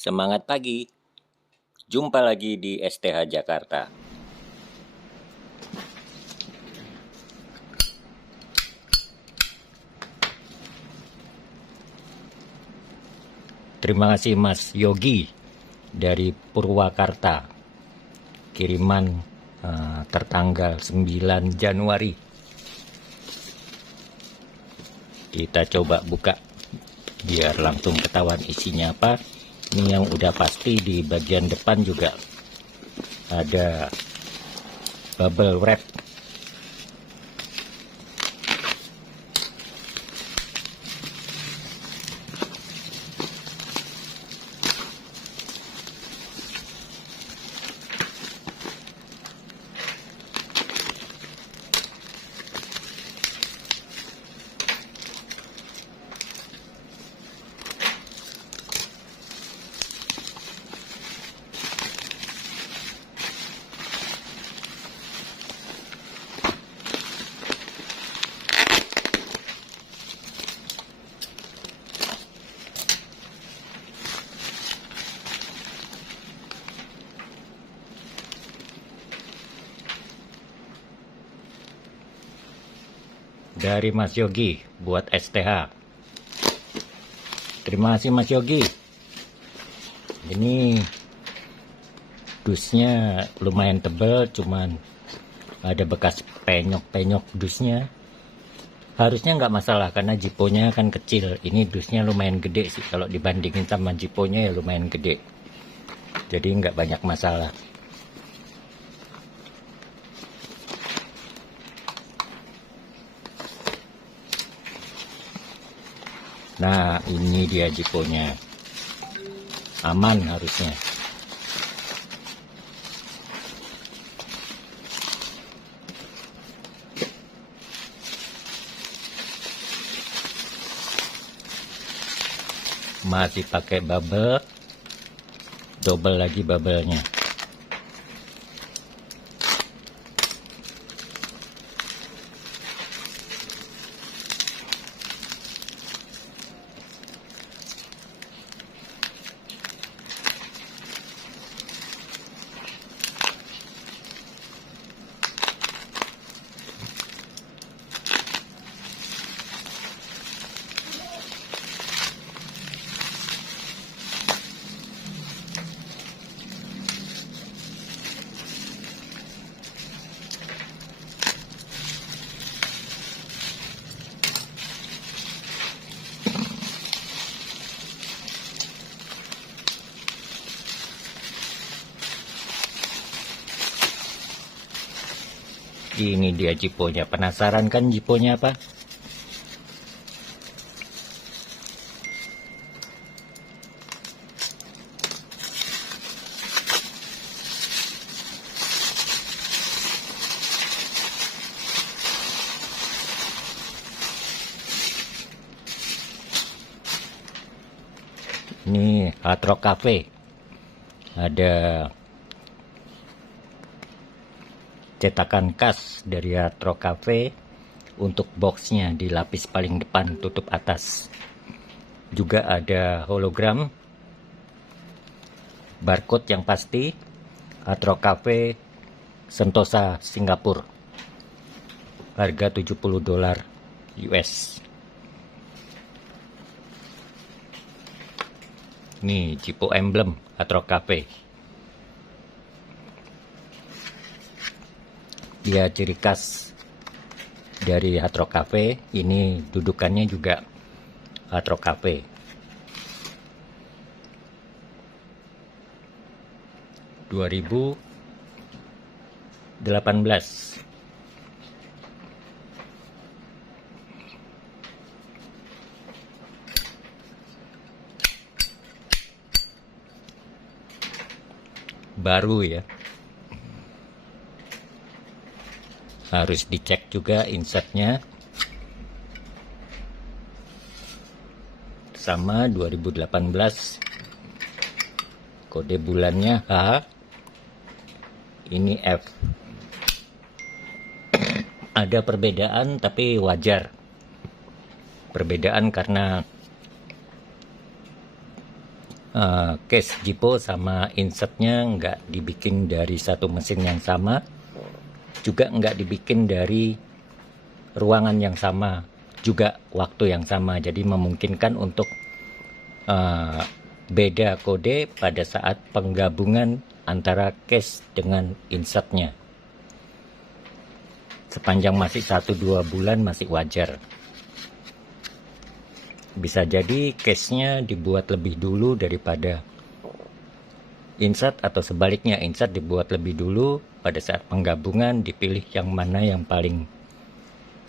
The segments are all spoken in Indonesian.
Semangat pagi, jumpa lagi di STH Jakarta. Terima kasih Mas Yogi dari Purwakarta, kiriman tertanggal 9 Januari. Kita coba buka biar langsung ketahuan isinya apa. Ini yang udah pasti, di bagian depan juga ada bubble wrap. Dari Mas Yogi buat STH. Terima kasih Mas Yogi. Ini dusnya lumayan tebal, cuman ada bekas penyok-penyok dusnya. Harusnya nggak masalah karena jiponya kan kecil. Ini dusnya lumayan gede sih, kalau dibandingin sama jiponya ya lumayan gede. Jadi nggak banyak masalah. Nah, ini dia jiponya. Aman harusnya. Masih pakai bubble. Double lagi bubble-nya. Ini dia jiponya. Penasaran kan jiponya apa? Ini Hard Rock Cafe. Ada cetakan khas dari Hard Rock Cafe untuk boxnya di lapis paling depan tutup atas. Juga ada hologram barcode yang pasti, Hard Rock Cafe Sentosa Singapura. Harga $70 US. Nih jipo emblem Hard Rock Cafe. Dia ciri khas dari Hard Rock Cafe. Ini dudukannya juga Hard Rock Cafe. ...2018. Baru ya. Harus dicek juga insertnya. Sama 2018. Kode bulannya H. Ini F. Ada perbedaan tapi wajar. Perbedaan karena case Jipo sama insertnya nggak dibikin dari satu mesin yang sama, juga nggak dibikin dari ruangan yang sama, juga waktu yang sama. Jadi memungkinkan untuk beda kode pada saat penggabungan antara case dengan insertnya. Sepanjang masih 1-2 bulan masih wajar. Bisa jadi case-nya dibuat lebih dulu daripada insert, atau sebaliknya insert dibuat lebih dulu, pada saat penggabungan dipilih yang mana yang paling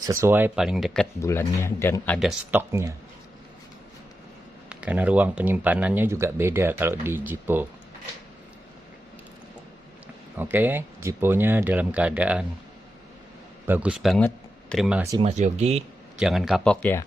sesuai, paling dekat bulannya dan ada stoknya. Karena ruang penyimpanannya juga beda kalau di Jipo. Oke, Jiponya dalam keadaan bagus banget. Terima kasih Mas Yogi, jangan kapok ya.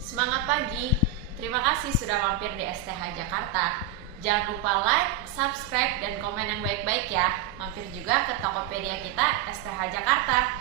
Semangat pagi, terima kasih sudah mampir di STH Jakarta. Jangan lupa like, subscribe, dan komen yang baik-baik ya. Mampir juga ke Tokopedia kita STH Jakarta.